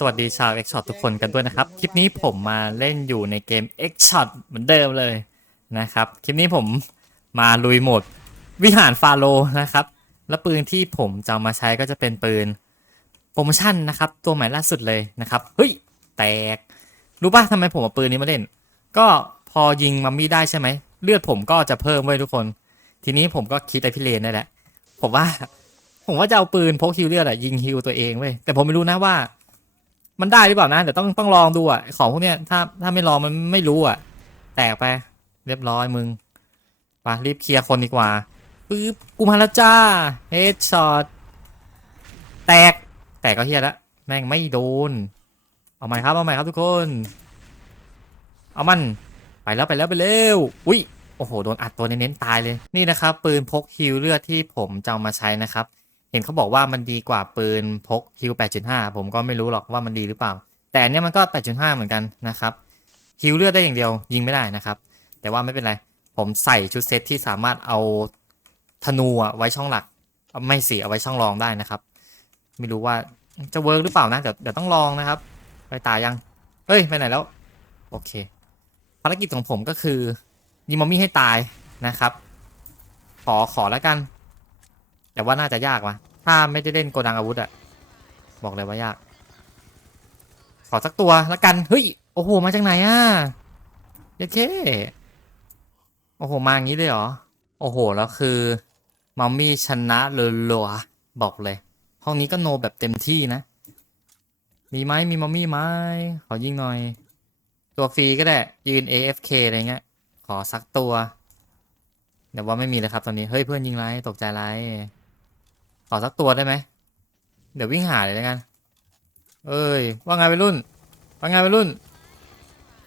สวัสดีชาว X Shot ทุกคนกันด้วยนะครับ คลิปนี้ผมมาเล่นอยู่ในเกม X Shot เหมือนเดิมเลยนะครับ คลิปนี้ผมมาลุยโหมดวิหารฟาโลนะครับ และปืนที่ผมจะมาใช้ก็จะเป็นปืนโปรโมชั่นนะครับ ตัวใหม่ล่าสุดเลยนะครับ เฮ้ย แตก รู้ป่ะทำไมผมเอาปืนนี้มาเล่น ก็พอยิงมัมมี่ได้ใช่ไหม เลือดผมก็จะเพิ่มไว้ทุกคน ทีนี้ผมก็คิดไอพี่เลนได้แหละ ผมว่า ผมว่าจะเอาปืนพกฮิวเลือดอะยิงฮิวตัวเองเว้ยแต่ผมไม่รู้นะว่า มันได้หรือเปล่านะเดี๋ยวต้องต้องลองดูอะของพวกเนี้ยถ้าถ้าไม่ลองมันไม่รู้อะแตกไป เรียบร้อยมึงไปรีบเคลียร์คนดีกว่าปึ๊บกูมาแล้วจ้าเฮดช็อตแตกแตกก็เฮียล้วแม่งไม่โดน เอาใหม่ครับเอาใหม่ครับทุกคน เอามันไปแล้วไปแล้วไปเร็วอุ้ยโอ้โหโดนอัดตัวเน้นๆตายเลยนี่นะครับ ปืนพกฮิวเลือดที่ผมจะเอามาใช้นะครับ ห็นเขาบอกว่ามันดีกว่าปืนพกฮิว8.5 ผมก็ไม่รู้หรอกว่ามันดีหรือเปล่า แต่อันเนี้ยมันก็ 8.5 เหมือนกันนะครับฮิวเลือดได้อย่างเดียวยิงไม่ได้นะครับ แต่ว่าไม่เป็นไร ผมใส่ชุดเซตที่สามารถเอาธนูอะไว้ช่องหลัก ไม่เสิเอาไว้ช่องรองได้นะครับ ไม่รู้ว่าจะเวิร์กหรือเปล่านะ เดี๋ยวเดี๋ยวต้องลองนะครับ ไปตายยังเฮ้ย ไปไหนแล้ว โอเค ภารกิจของผมก็คือยิงมอมมี่ให้ตายนะครับ ขอขอแล้วกัน แต่ว่าน่าจะยากวะถ้าไม่ได้เล่นโกดังอาวุธอะบอกเลยว่ายาก ขอสักตัวแล้วกัน เฮ้ย โอ้โห มาจากไหนอะเยเคโอ้โห มาอย่างนี้เลยเหรอ โอ้โห แล้วคือมัมมี่ชนะเลยลัวๆบอกเลย ห้องนี้ก็โนแบบเต็มที่นะ มีไหมมีมัมมี่ไหมขอยิงหน่อย ตัวฟรีก็ได้ ยืน AFK อะไรเงี้ย ขอสักตัวเดี๋ยวว่าไม่มีเลยครับตอนนี้ เฮ้ย เพื่อนยิงไรตกใจไร ขอสักตัวได้ไหม เดี๋ยววิ่งหาเลยแล้วกัน เอ้ย ว่าไงไปรุ่น ว่าไงไปรุ่น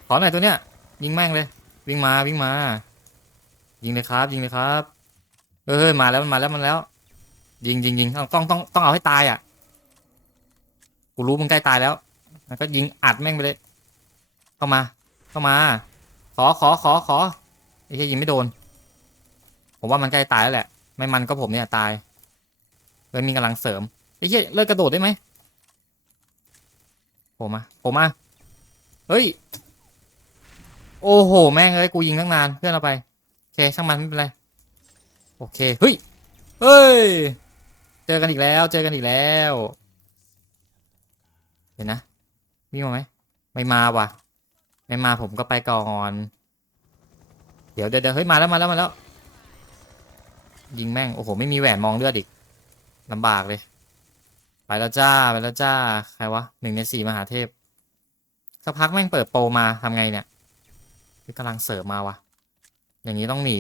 ขอหน่อยตัวเนี้ยยิงแม่งเลย วิ่งมา วิ่งมา ยิงเลยครับ ยิงเลยครับ เอ้ย มาแล้วมันมาแล้วมันแล้ว ยิงยิงยิงต้องต้องต้องต้องเอาให้ตายอะ กูรู้มึงใกล้ตายแล้วแล้วก็ยิงอัดแม่งไปเลย เข้ามา เข้ามา ขอขอขอขอไอ้เหี้ยยิงไม่โดน ผมว่ามันใกล้ตายแล้วแหละ ไม่มันก็ผมเนี่ยตาย เลยมีกำลังเสริมไอ้เหี้ยเลิกกระโดดได้ไหมผมมาผมมา เฮ้ย โอ้โห แม่งเอ้ย กูยิงตั้งนานเพื่อนเราไปโอเคช่างมันไม่เป็นไร โอเค เฮ้ย เฮ้ย เจอกันอีกแล้ว เจอกันอีกแล้ว เห็นนะวิ่งมาไหม ไม่มาว่ะ ไม่มาผมก็ไปก่อน เดี๋ยวเดี๋ยวเฮ้ย มาแล้วมาแล้วมาแล้ว ยิงแม่ง โอ้โห ไม่มีแหวนมองเลือดอีก ลำบากเลย ไปแล้วจ้า ไปแล้วจ้า ใครวะหนึ่งในสี่มหาเทพ สักพักแม่งเปิดโปรมาทำไงเนี่ยกำลังเสริมมาวะอย่างนี้ต้องหนี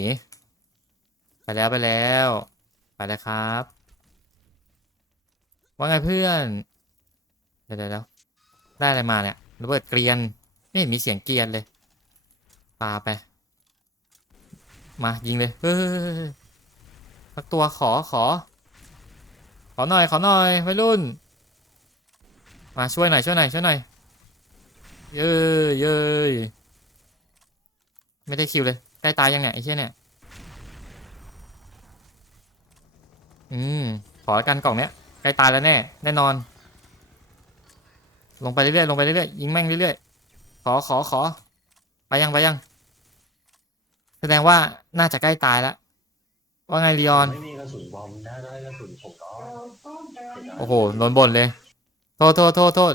ไปแล้วไปแล้ว ไปแล้วครับ ว่าไงเพื่อน เดี๋ยวเดี๋ยวได้อะไรมาเนี่ยระเบิดเกรียน ไม่เห็นมีเสียงเกรียนเลยปาไป มายิงเลยเฮ้ยสักตัวขอขอ อหน่อยขอหน่อยวัยรุ่น มาช่วยหน่อยช่วยหน่อยช่วยหน่อยเย้ยเย้ยไม่ได้คิวเลยใกล้ตายยังเนี่ยไอ้เชี่ยเนี่ยอืมขอกันกล่องเนี้ยใกล้ตายแล้วแน่แน่นอน ลงไปเรื่อยๆลงไปเรื่อยๆยิงแม่งเรื่อยๆขอขอขอไปยังไปยัง แสดงว่าน่าจะใกล้ตายแล้วว่าไงลีออนไม่มีกระสุนบอมได้ได้กระสุนผม โอ้โหโดนบ่นเลย โทษโทษโทษโทษ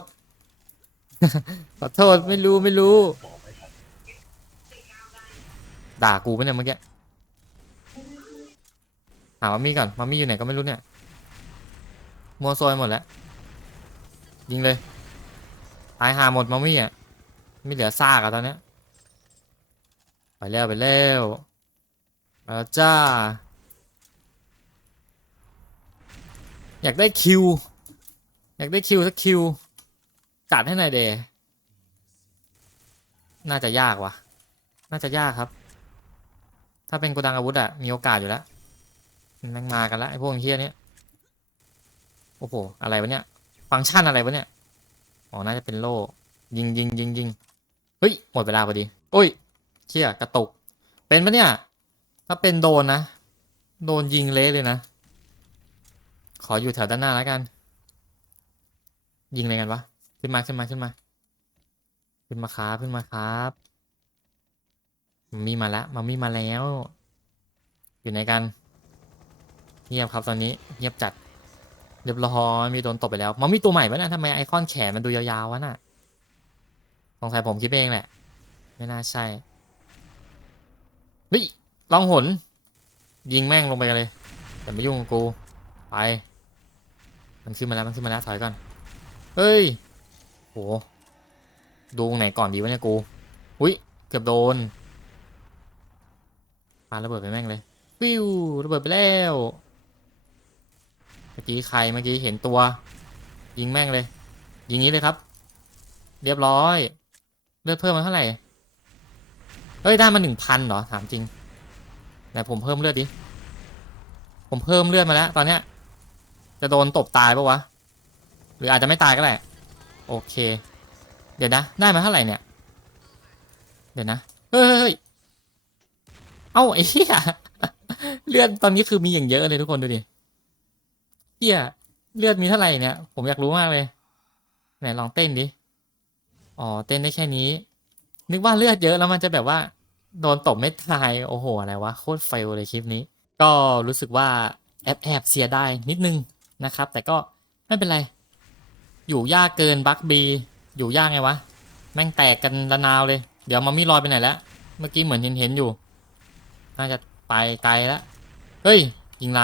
ขอโทษไม่รู้ไม่รู้ ด่ากูปะเนี่ยเมื่อกี้หามามี่ก่อนมามี่อยู่ไหนก็ไม่รู้เนี่ย มัวซอยหมดแล้ว ยิงเลย ตายหาหมดมามี่อะ ไม่เหลือซากอะตอนเนี้ย ไปแล้วไปแล้วไปแล้วจ้า อยากได้คิว อยากได้คิวสักคิวจัดให้หน่อยเดน่าจะยากวะน่าจะยากครับ ถ้าเป็นโกดังอาวุธอะมีโอกาสอยู่แล้วมันแม่งมากันแล้วไอ้พวกเฮียเนี้ยโอ้โหอะไรวะเนี่ย ฟังก์ชันอะไรวะเนี่ยอ๋อน่าจะเป็นโล่ยิงยิงยิงยิงเฮ้ยหมดเวลาพอดีโอ้ยเชี่ยกระตุก เป็นปะเนี่ย ถ้าเป็นโดนนะ โดนยิงเละเลยนะ ขออยู่แถวด้านหน้าแล้วกัน ยิงอะไรกันวะ ขึ้นมาขึ้นมาขึ้นมา ขึ้นมาครับขึ้นมาครับมัมมี่มาแล้วมัมมี่มาแล้ว อยู่ไหนกัน เงียบครับตอนนี้ เงียบจัด เรียบร้อยมีโดนตบไปแล้ว มัมมี่ตัวใหม่ปะนะทำไมไอคอนแขนมันดูยาวๆวะน่ะสงสัยผมคิดเองแหละ ไม่น่าใช่เฮ้ยลองหน ยิงแม่งลงไปกันเลยอย่ามายุ่งกู ไป มันขึ้นมาแล้วมันขึ้นมาแล้วถอยก่อน เฮ้ยโหดูงไหนก่อนดีวะเนี่ยกูอุ้ยเกือบโดนปาระเบิดไปแม่งเลย วิวระเบิดไปแล้วเมื่อกี้ใครเมื่อกี้เห็นตัว ยิงแม่งเลย ยิงนี้เลยครับ เรียบร้อย เลือดเพิ่มมาเท่าไหร่เฮ้ยได้มาหนึ่งพันเหรอถามจริงไหนผมเพิ่มเลือดดิผมเพิ่มเลือดมาแล้วตอนเนี้ย จะโดนตบตายปะวะ หรืออาจจะไม่ตายก็ได้ โอเค เดี๋ยวนะ ได้มาเท่าไหร่เนี่ย เดี๋ยวนะ เฮ้ย เอ้าไอ้เหี้ยเลือดตอนนี้คือมีอย่างเยอะเลยทุกคนดูดิเหี้ยเลือดมีเท่าไหร่เนี่ย ผมอยากรู้มากเลย ไหนลองเต้นดิ อ๋อ เต้นได้แค่นี้ นึกว่าเลือดเยอะแล้วมันจะแบบว่า โดนตบไม่ตาย โอ้โห อะไรวะ โคตรเฟลเลยคลิปนี้ ก็รู้สึกว่าแอบแอบเสียดายนิดนึง นะครับ แต่ก็ไม่เป็นไร อยู่ยากเกินบักบี อยู่ยากไงวะ แม่งแตกกันระนาวเลย เดี๋ยวมามี่ลอยไปไหนแล้วเมื่อกี้เหมือนเห็นเห็นอยู่ น่าจะไปไกลแล้วเฮ้ย ยิงไร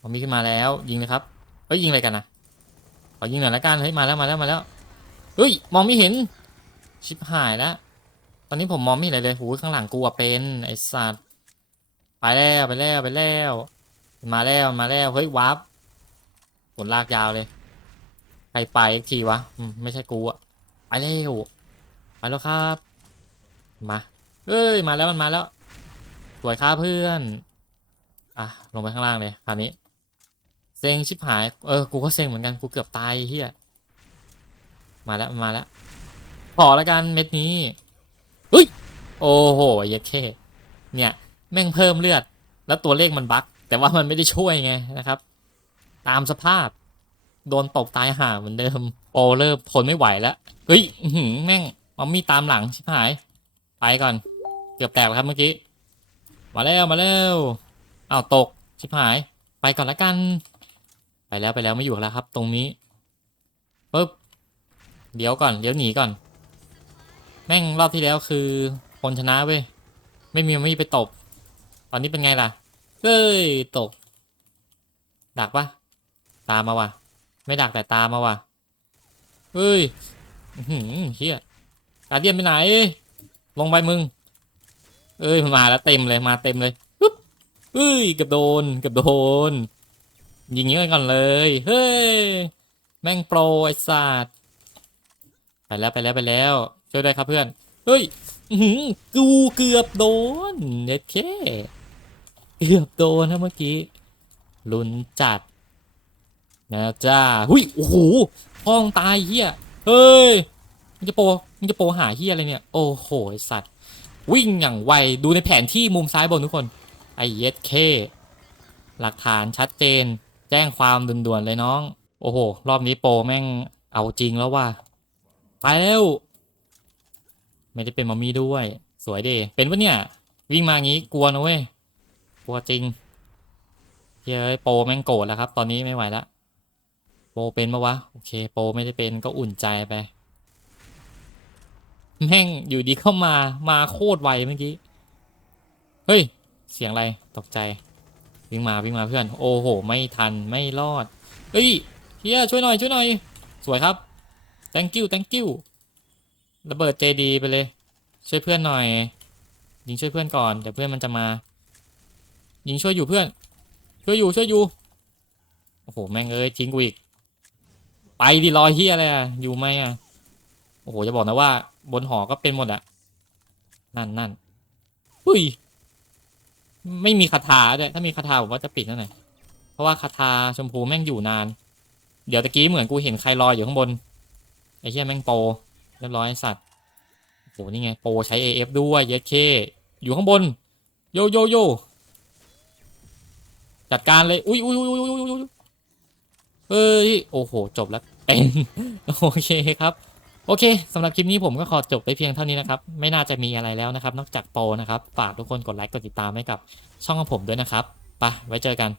มามี่ขึ้นมาแล้ว ยิงเลยครับเฮ้ยยิงอะไรกันนะขอยิงหน่อยละกันเฮ้ยมาแล้วมาแล้วมาแล้วเฮ้ยมองไม่เห็น ชิบหายแล้วตอนนี้ผมมองไม่เห็นเลยหูข้างหลังกูอะเป็นไอสัตว์ไปแล้วไปแล้วไปแล้ว มาแล้วมาแล้วเฮ้ยวาร์ปผลลากยาวเลย ใครไปอีกทีวะอืมไม่ใช่กูอะไปเร็วไปแล้วครับ มาเอ้ยมาแล้วมันมาแล้ว สวยครับเพื่อน อะลงไปข้างล่างเลยคราวนี้เซ็งชิบหายเออกูก็เซ็งเหมือนกันกูเกือบตายเฮียมาแล้วมาแล้วขอแล้วกันเม็ดนี้เฮ้ยโอ้โหเยเข้เนี่ย แม่งเพิ่มเลือด แล้วตัวเลขมันบั๊ก แต่ว่ามันไม่ได้ช่วยไงนะครับ ตามสภาพ โดนตบตายห่าเหมือนเดิมโอเริ่มทนไม่ไหวแล้ว เฮ้ยแม่งมัมมี่ตามหลังชิบหาย ไปก่อน เกือบแตกครับเมื่อกี้ มาแล้วมาแล้วอ้าวตกชิบหาย ไปก่อนละกัน ไปแล้วไปแล้วไม่อยู่แล้วครับ ตรงนี้ปึ๊บเดี๋ยวก่อนเดี๋ยวหนีก่อน แม่งรอบที่แล้วคือคนชนะเว้ย ไม่มีมัมมี่ไปตบ ตอนนี้เป็นไงล่ะ เฮ้ย ตก ดักปะตามมาว่ะ ไม่ดักแต่ตามมาว่ะ เฮ้ยอื้อหือเฮียกาเดียนไปไหน ลงไปมึง เอ้ยมาแล้วเต็มเลยมาเต็มเลยปุ๊บเฮ้ยเกับโดนเกับโดน ยิงเงี้ยก่อนเลย เฮ้ย แม่งโปรไอ้สัตว์ไปแล้วไปแล้วไปแล้วช่วยด้วยครับเพื่อน เฮ้ยอื้อหือกูเกือบโดนเน็ตเค เกือบโดนนะเมื่อกี้ลุ้นจัด นะจ้าหุยโอ้โหพ้องตายเฮียเฮ้ยมึงจะโปมึงจะโปหาเฮียอะไรเนี่ย โอ้โหสัตว์ วิ่งอย่างไวดูในแผนที่มุมซ้ายบนทุกคนไอเยสเคหลักฐานชัดเจน แจ้งความด่วนๆเลยน้อง โอ้โห รอบนี้โปแม่งเอาจริงแล้วว่ะไปแล้วไม่ได้เป็นมัมมี่ด้วย สวยเดเป็นปะเนี่ย วิ่งมางี้กลัวนะเว้ย กลัวจริงเฮ้ยโปรแม่งโกรธแล้วครับ ตอนนี้ไม่ไหวละโปรเป็นปะวะ โอเค โปรไม่ได้เป็นก็อุ่นใจไป แม่งอยู่ดีเข้ามา มาโคตรไวเมื่อกี้ เฮ้ย เสียงอะไร ตกใจ วิ่งมาวิ่งมาเพื่อน โอ้โห ไม่ทันไม่รอด เฮ้ยเฮียช่วยหน่อยช่วยหน่อย สวยครับ thank you thank you ระเบิดเจดีไปเลย ช่วยเพื่อนหน่อยยิงช่วยเพื่อนก่อน เดี๋ยวเพื่อนมันจะมา ยิงช่วยอยู่เพื่อน ช่วยอยู่ช่วยอยู่ โอ้โห แม่งเอ้ยทิ้งกูอีก ไปดิรอยเฮียอะไรอะอยู่ไหมอะโอ้โห จะบอกนะว่า บนหอก็เป็นหมดอะนั่นนั่นอุ้ย ไม่มีคาถาด้วยถ้ามีคาถาผมว่าจะปิดนั่นแหละเพราะว่าคาถาชมพูแม่งอยู่นาน เดี๋ยวตะกี้เหมือนกูเห็นใครลอยอยู่ข้างบน ไอ้เหี้ยแม่งโปเรียบร้อยไอสัตว์โอ้โหนี่ไง โปใช้ AF ด้วยเยสเคอยู่ข้างบน โยโยโย จัดการเลย อุ้ยอุ้ยอุ้ยอุ้ยอุ้ยเฮ้ย โอ้โห จบแล้วเป็นโอเคครับ โอเคสำหรับคลิปนี้ผมก็ขอจบไปเพียงเท่านี้นะครับ ไม่น่าจะมีอะไรแล้วนะครับ นอกจากโปรนะครับ ฝากทุกคนกดไลค์ กดติดตามให้กับช่องของผมด้วยนะครับ ไป ไว้เจอกัน